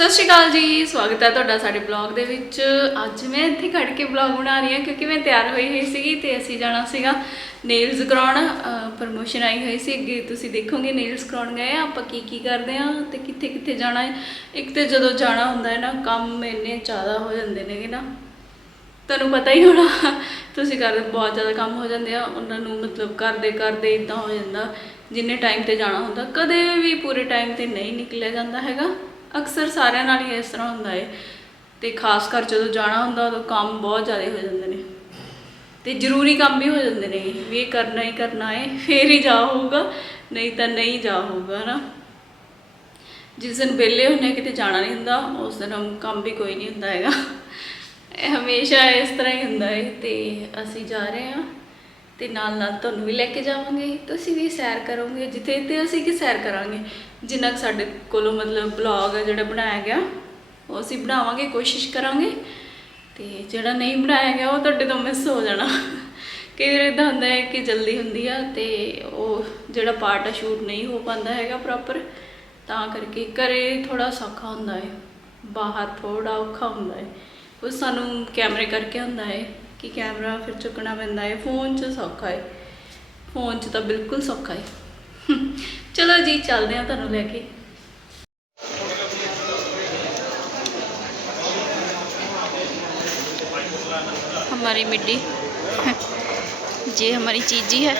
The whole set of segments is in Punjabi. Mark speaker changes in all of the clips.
Speaker 1: ਸਤਿ ਸ਼੍ਰੀ ਅਕਾਲ ਜੀ, ਸਵਾਗਤ ਹੈ ਤੁਹਾਡਾ ਸਾਡੇ ਬਲੌਗ ਦੇ ਵਿੱਚ। ਅੱਜ ਮੈਂ ਇੱਥੇ ਖੜ ਕੇ ਬਲੌਗ ਬਣਾ ਰਹੀ ਹਾਂ ਕਿਉਂਕਿ ਮੈਂ ਤਿਆਰ ਹੋਈ ਹੋਈ ਸੀਗੀ ਤੇ ਅਸੀਂ ਜਾਣਾ ਸੀਗਾ ਨੇਲਸ ਕਰਾਉਣ। ਪ੍ਰਮੋਸ਼ਨ ਆਈ ਹੋਈ ਸੀ, ਅੱਗੇ ਤੁਸੀਂ ਦੇਖੋਗੇ ਨੇਲਸ ਕਰਾਉਣ ਗਏ ਆ ਆਪਾਂ ਕੀ ਕੀ ਕਰਦੇ ਆ ਤੇ ਕਿੱਥੇ ਕਿੱਥੇ ਜਾਣਾ ਹੈ। ਇੱਕ ਤੇ ਜਦੋਂ ਜਾਣਾ ਹੁੰਦਾ ਹੈ ਨਾ, ਕੰਮ ਇੰਨੇ ਜ਼ਿਆਦਾ ਹੋ ਜਾਂਦੇ ਨੇਗੇ ਨਾ। ਤੁਹਾਨੂੰ ਪਤਾ ਹੀ ਹੋਣਾ, ਤੁਸੀਂ ਕਰਦੇ ਬਹੁਤ ਜ਼ਿਆਦਾ ਕੰਮ ਹੋ ਜਾਂਦੇ ਆ, ਉਹਨਾਂ ਨੂੰ ਮਤਲਬ ਕਰਦੇ ਕਰਦੇ ਇਦਾਂ ਹੋ ਜਾਂਦਾ, ਜਿੰਨੇ ਟਾਈਮ ਤੇ ਜਾਣਾ ਹੁੰਦਾ, ਕਦੇ ਵੀ ਪੂਰੇ ਟਾਈਮ ਤੇ ਨਹੀਂ ਨਿਕਲਿਆ ਜਾਂਦਾ ਹੈਗਾ। ਅਕਸਰ ਸਾਰਿਆਂ ਨਾਲ ਹੀ ਇਸ ਤਰ੍ਹਾਂ ਹੁੰਦਾ ਹੈ ਤੇ ਖਾਸ ਕਰ ਜਦੋਂ ਜਾਣਾ ਹੁੰਦਾ, ਉਦੋਂ ਕੰਮ ਬਹੁਤ ਜ਼ਿਆਦਾ ਹੋ ਜਾਂਦੇ ਨੇ। ਤੇ ਜ਼ਰੂਰੀ ਕੰਮ ਵੀ ਹੋ ਜਾਂਦੇ ਨੇ। ਵੀ ਇਹ ਕਰਨਾ ਹੀ ਕਰਨਾ ਹੈ ਫੇਰ ਹੀ ਜਾ ਹੋਊਗਾ, ਨਹੀਂ ਤਾਂ ਨਹੀਂ ਜਾ ਹੋਊਗਾ ਨਾ ਜਿਸ ਦਿਨ ਵਿਹਲੇ ਹੁੰਨੇ ਕਿਤੇ ਜਾਣਾ ਨਹੀਂ ਹੁੰਦਾ, ਉਸ ਦਿਨ ਕੰਮ ਵੀ ਕੋਈ ਨਹੀਂ ਹੁੰਦਾ ਹੈਗਾ। ਇਹ ਹਮੇਸ਼ਾ ਇਸ ਤਰ੍ਹਾਂ ਹੀ ਹੁੰਦਾ ਏ ਤੇ ਅਸੀਂ ਜਾ ਰਹੇ ਹਾਂ। ਤੇ ਨਾਲ ਨਾਲ ਤੁਹਾਨੂੰ ਵੀ ਲੈ ਕੇ ਜਾਵਾਂਗੇ। ਤੁਸੀਂ ਵੀ ਸੈਰ ਕਰੋਗੇ, ਜਿੱਥੇ ਤੇ ਅਸੀਂ ਕਿ ਸੈਰ ਕਰਾਂਗੇ। ਜਿੰਨਾ ਕੁ ਸਾਡੇ ਕੋਲੋਂ ਮਤਲਬ ਬਲੌਗ ਹੈ ਜਿਹੜਾ ਬਣਾਇਆ ਗਿਆ, ਉਹ ਅਸੀਂ ਬਣਾਵਾਂਗੇ, ਕੋਸ਼ਿਸ਼ ਕਰਾਂਗੇ। ਤੇ ਜਿਹੜਾ ਨਹੀਂ ਬਣਾਇਆ ਗਿਆ, ਉਹ ਤੁਹਾਡੇ ਤੋਂ ਮਿਸ ਹੋ ਜਾਣਾ। ਕਈ ਵਾਰ ਇਦਾਂ ਹੁੰਦਾ ਹੈ ਕਿ ਜਲਦੀ ਹੁੰਦੀ ਆ ਤੇ ਉਹ ਜਿਹੜਾ ਪਾਰਟ ਆ ਸ਼ੂਟ ਨਹੀਂ ਹੋ ਪਾਉਂਦਾ ਹੈਗਾ ਪ੍ਰੋਪਰ ਤਾਂ ਕਰਕੇ ਘਰੇ ਥੋੜਾ ਸੌਖਾ ਹੁੰਦਾ ਹੈ। ਬਾਹਰ ਥੋੜਾ ਔਖਾ ਹੁੰਦਾ ਹੈ। ਉਹ ਸਾਨੂੰ ਕੈਮਰੇ ਕਰਕੇ ਹੁੰਦਾ ਹੈ। ਕਿ ਕੈਮਰਾ ਫਿਰ ਚੁੱਕਣਾ ਪੈਂਦਾ ਹੈ ਫੋਨ 'ਚ ਸੌਖਾ ਹੈ ਫੋਨ 'ਚ ਤਾਂ ਬਿਲਕੁਲ ਸੌਖਾ ਹੈ ਚਲੋ ਜੀ ਚੱਲਦੇ ਹਾਂ ਤੁਹਾਨੂੰ ਲੈ ਕੇ हमारी मिट्टी ये हमारी चीज ही है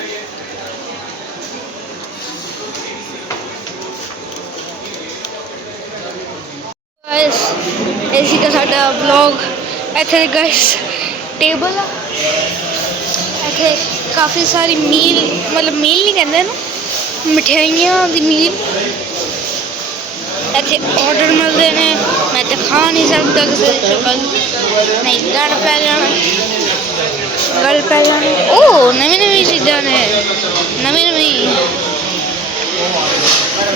Speaker 2: ਗਾਇਸ ਏਸੀ ਦਾ ਸਾਡਾ ਵਲੌਗ ਇੱਥੇ ਗਾਇਸ ਟੇਬਲ ਆ। ਇੱਥੇ ਕਾਫੀ ਸਾਰੀ ਮੀਲ ਮਤਲਬ ਮੀਲ ਨਹੀਂ ਕਹਿੰਦੇ ਇਹਨੂੰ ਮਠਿਆਈਆਂ ਦੀ ਮੀਲ। ਇੱਥੇ ਆਰਡਰ ਮਿਲਦੇ ਨੇ। ਮੈਂ ਤਾਂ ਖਾ ਨਹੀਂ ਸਕਦਾ ਕਿਸੇ ਦੀ ਸ਼ਕਲ ਨਹੀਂ ਲੜ ਪੈ ਜਾਣਾ। ਗੱਲ ਪੈ ਜਾਣੀ। ਉਹ ਨਵੀਂ ਨਵੀਂ ਚੀਜ਼ਾਂ ਨੇ। ਨਵੀਂ ਨਵੀਂ।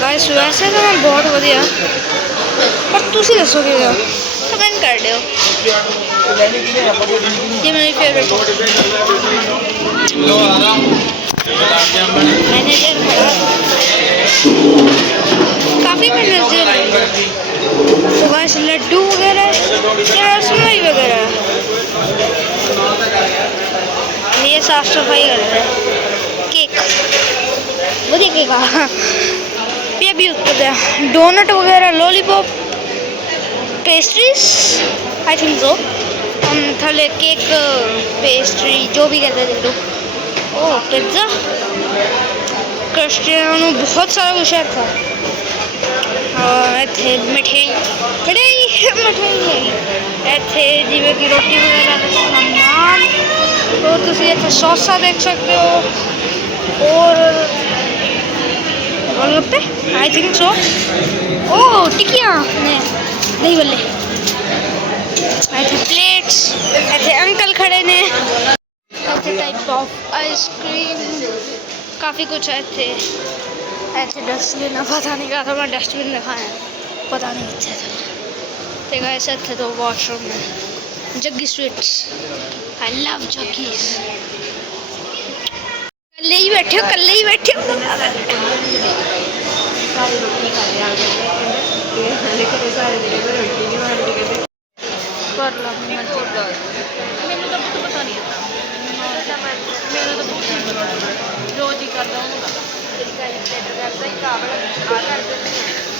Speaker 2: ਗਾਇਸ ਵੈਸੇ ਤਾਂ ਬਹੁਤ ਵਧੀਆ। ਪਰ ਤੁਸੀਂ ਦੱਸੋ ਕਿਵੇਂ कमेंट कर दो ये मेरी फेवरेट मैनेजर काफ़ी मैनेजर सुबह से लड्डू वगैरह या रसमलाई वगैरह? ये साफ़ सफ़ाई करते हैं। केक। वो देखेगा ये भी उत्तर डोनट वगैरह lollipop पेस्ट्रीज आई थिंक सो हम थले केक पेस्ट्री जो भी कहते हैं देख लो ओ पिज्ज़ा ਕ੍ਰਿਸਟੀਆਨੋ ਬਹੁਤ ਸਾਰਾ ਕੁਛ ਹੈ ਇੱਥੇ ਹਾਂ ਇੱਥੇ ਮਠਿਆਈ ਮਠਿਆਈ ਮਠਿਆਈ ਇੱਥੇ ਜਿਵੇਂ ਕਿ ਰੋਟੀ ਵਗੈਰਾ ਦਾ ਸਮਾਨ ਹੋਰ ਤੁਸੀਂ ਇੱਥੇ ਸੌਸਾ ਦੇਖ ਸਕਦੇ ਹੋ ਔਰ गोलगप्पे आई थिंक सो ओ टिकिया ने नहीं बोले प्लेट्स ऐसे अंकल खड़े ने। ऐसे टाइप ऑफ़ आइसक्रीम काफ़ी कुछ है ऐसे ऐसे डस्टबिन पता नहीं कहा था मैं डस्टबिन रखा है पता नहीं कितने थे। देखा ऐसे थे तो वॉशरूम तो में। Jaggi sweets I love Jaggi's कल ही बैठे हो कल ही बैठे हो।
Speaker 3: ਸਾਰੇ ਰੋਟੀ ਖਾ ਲਿਆ ਤੇ ਹਲੇ ਕਦੇ ਸਾਰੇ ਜਿਹੜੇ ਮੈਂ ਰੋਟੀ ਨਹੀਂ ਬਣਾਉਂਦੀ ਕਹਿੰਦੇ
Speaker 1: ਕਰ ਲਾ ਮੈਂ ਮੈਨੂੰ ਤਾਂ ਬਹੁਤ ਪਤਾ ਨਹੀਂ ਆਉਂਦਾ ਮੇਰਾ ਤਾਂ ਬਹੁਤ ਨਹੀਂ ਬਣਾਉਣਾ ਜੋ ਜੀ ਕਰਦਾ ਉਹ ਕਰਦਾ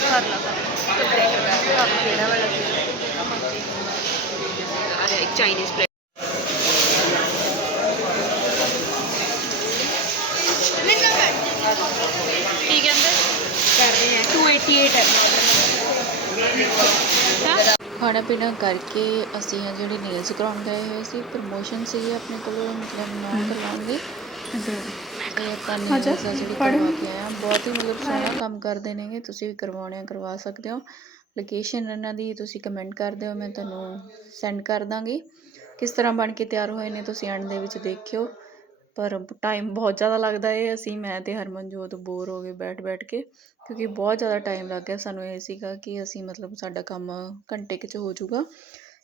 Speaker 1: ਕਰ ਲਾ
Speaker 3: ਅਰੇ ਇੱਕ ਚਾਈਨੀਜ਼ ਪਲੇਟ
Speaker 1: ਕੀ ਕਹਿੰਦੇ
Speaker 3: ਕਰ ਰਹੇ ਹਾਂ 288 ਹੈ
Speaker 4: ਖਾਣਾ ਪੀਣਾ ਕਰਕੇ ਅਸੀਂ ਆ ਜਿਹੜੇ ਨੇਲਸ ਕਰਾਉਣ ਗਏ ਹੋਏ ਸੀ ਪ੍ਰਮੋਸ਼ਨ ਸੀ ਆਪਣੇ ਕੋਲੋਂ ਮਤਲਬ ਨਾਮ ਕਰਵਾਉਣਗੇ ਤੇ ਆਪਾਂ ਨੇਲਸ ਜਿਹੜੀ ਕਰਵਾ ਕੇ ਆਏ ਆ ਬਹੁਤ ਹੀ ਮਤਲਬ ਸੋਹਣਾ ਕੰਮ ਕਰਦੇ ਨੇਗੇ ਤੁਸੀਂ ਵੀ ਕਰਵਾਉਣੇ ਆ ਕਰਵਾ ਸਕਦੇ ਹੋ। ਲੋਕੇਸ਼ਨ ਇਹਨਾਂ ਦੀ ਤੁਸੀਂ ਕਮੈਂਟ ਕਰ ਦਿਓ ਮੈਂ ਤੁਹਾਨੂੰ ਸੈਂਡ ਕਰ ਦਾਂਗੀ। ਕਿਸ ਤਰ੍ਹਾਂ ਬਣ ਕੇ ਤਿਆਰ ਹੋਏ ਨੇ ਤੁਸੀਂ ਐਂਡ ਦੇ ਵਿੱਚ ਦੇਖਿਓ। ਪਰ ਟਾਈਮ ਬਹੁਤ ਜ਼ਿਆਦਾ ਲੱਗਦਾ ਏ। ਅਸੀਂ, ਮੈਂ ਤੇ ਹਰਮਨਜੋਤ ਬੋਰ ਹੋ ਗਏ ਬੈਠ ਬੈਠ ਕੇ, ਕਿਉਂਕਿ ਬਹੁਤ ਜ਼ਿਆਦਾ ਟਾਈਮ ਲੱਗ ਗਿਆ ਸਾਨੂੰ ਇਹ ਸੀਗਾ ਕਿ ਅਸੀਂ ਮਤਲਬ ਸਾਡਾ ਕੰਮ ਘੰਟੇ ਕੁ 'ਚ ਹੋ ਜਾਊਗਾ।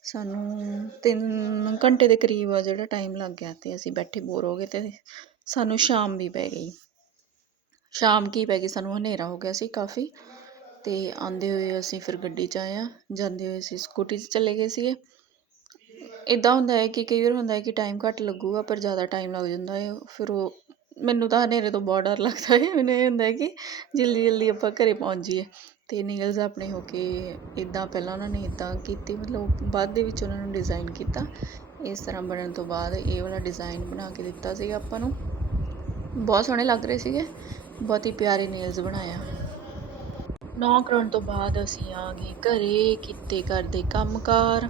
Speaker 4: ਸਾਨੂੰ ਤਿੰਨ ਘੰਟੇ ਦੇ ਕਰੀਬ ਆ ਜਿਹੜਾ ਟਾਈਮ ਲੱਗ ਗਿਆ ਅਤੇ ਅਸੀਂ ਬੈਠੇ ਬੋਰ ਹੋ ਗਏ ਅਤੇ ਸਾਨੂੰ ਸ਼ਾਮ ਵੀ ਪੈ ਗਈ। ਸ਼ਾਮ ਕੀ ਪੈ ਗਈ? ਸਾਨੂੰ ਹਨੇਰਾ ਹੋ ਗਿਆ ਸੀ ਕਾਫੀ
Speaker 1: ਅਤੇ ਆਉਂਦੇ ਹੋਏ ਅਸੀਂ ਫਿਰ ਗੱਡੀ 'ਚ ਆਏ ਹਾਂ। ਜਾਂਦੇ ਹੋਏ ਅਸੀਂ ਸਕੂਟੀ 'ਚ ਚਲੇ ਗਏ ਸੀਗੇ। ਇੱਦਾਂ ਹੁੰਦਾ ਹੈ ਕਿ ਕਈ ਵਾਰ ਹੁੰਦਾ ਹੈ ਕਿ ਟਾਈਮ ਘੱਟ ਲੱਗੂਗਾ, ਪਰ ਜ਼ਿਆਦਾ ਟਾਈਮ ਲੱਗ ਜਾਂਦਾ ਹੈ। ਫਿਰ ਉਹ ਮੈਨੂੰ ਤਾਂ ਹਨੇਰੇ ਤੋਂ ਬਹੁਤ ਡਰ ਲੱਗਦਾ ਹੈ। ਮੈਨੂੰ ਇਹ ਹੁੰਦਾ ਹੈ ਕਿ ਜਲਦੀ ਜਲਦੀ ਆਪਾਂ ਘਰ ਪਹੁੰਚ ਜਾਈਏ। ਅਤੇ ਨੀਲਸ ਆਪਣੇ ਹੋ ਕੇ ਇੱਦਾਂ ਪਹਿਲਾਂ ਉਹਨਾਂ ਨੇ ਇੱਦਾਂ ਕੀਤੀ, ਮਤਲਬ ਬਾਅਦ ਦੇ ਵਿੱਚ ਉਹਨਾਂ ਨੂੰ ਡਿਜ਼ਾਈਨ ਕੀਤਾ। ਇਸ ਤਰ੍ਹਾਂ ਬਣਨ ਤੋਂ ਬਾਅਦ ਇਹ ਵਾਲਾ ਡਿਜ਼ਾਈਨ ਬਣਾ ਕੇ ਦਿੱਤਾ ਸੀਗਾ ਆਪਾਂ ਨੂੰ। ਬਹੁਤ ਸੋਹਣੇ ਲੱਗ ਰਹੇ ਸੀਗੇ। ਬਹੁਤ ਹੀ ਪਿਆਰੇ ਨੇਲਸ ਬਣਾਇਆ। ਨੌ ਕਰਾਉਣ ਤੋਂ ਬਾਅਦ ਅਸੀਂ ਆ ਗਏ ਘਰੇ, ਕੀਤੇ ਕਰਦੇ ਦੇ ਕੰਮਕਾਰ।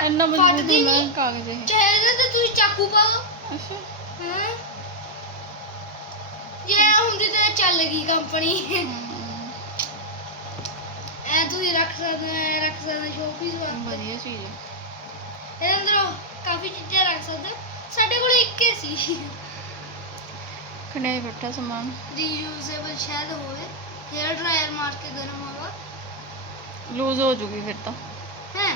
Speaker 5: ਇੰਨਾ ਮਜ਼ਬੂਤ ਹੁੰਦਾ
Speaker 4: ਨਹੀਂ।
Speaker 5: ਕਾਗਜ਼ ਇਹ।
Speaker 4: ਚਾਹੇ ਤਾਂ ਤੁਸੀਂ ਚਾਕੂ ਪਾ ਦੋ
Speaker 5: ਅੱਛਾ।
Speaker 4: ਹਾਂ। ਜੇ ਇਹ ਹੁੰਦੀ ਤਾਂ ਚੱਲ ਗਈ ਕੰਪਨੀ। ਐ ਤੁਸੀਂ ਰੱਖ ਸਕਦੇ ਹੋ ਰੱਖ ਸਕਦੇ ਹੋ ਸ਼ੋਪੀਸ ਵਾਸਤੇ
Speaker 5: ਵਧੀਆ ਚੀਜ਼ ਹੈ।
Speaker 4: ਇਹਦੇ ਅੰਦਰ ਕਾਫੀ ਚੀਜ਼ਾਂ ਰੱਖ ਸਕਦੇ ਹੋ। ਸਾਡੇ ਕੋਲ ਇੱਕ ਹੀ ਸੀ।
Speaker 5: ਖਣੇ ਬੈਠਾ ਸਮਾਨ।
Speaker 4: ਰੀਯੂਜ਼ੇਬਲ ਸ਼ਾਇਦ ਹੋਵੇ। ਹੇਅਰ ਡਰਾਇਰ ਮਾਰ ਕੇ ਗਰਮ ਹੋਵਾ।
Speaker 5: ਲੂਜ਼ ਹੋ ਜੂਗੀ ਫਿਰ ਤਾਂ।
Speaker 4: ਹੈ?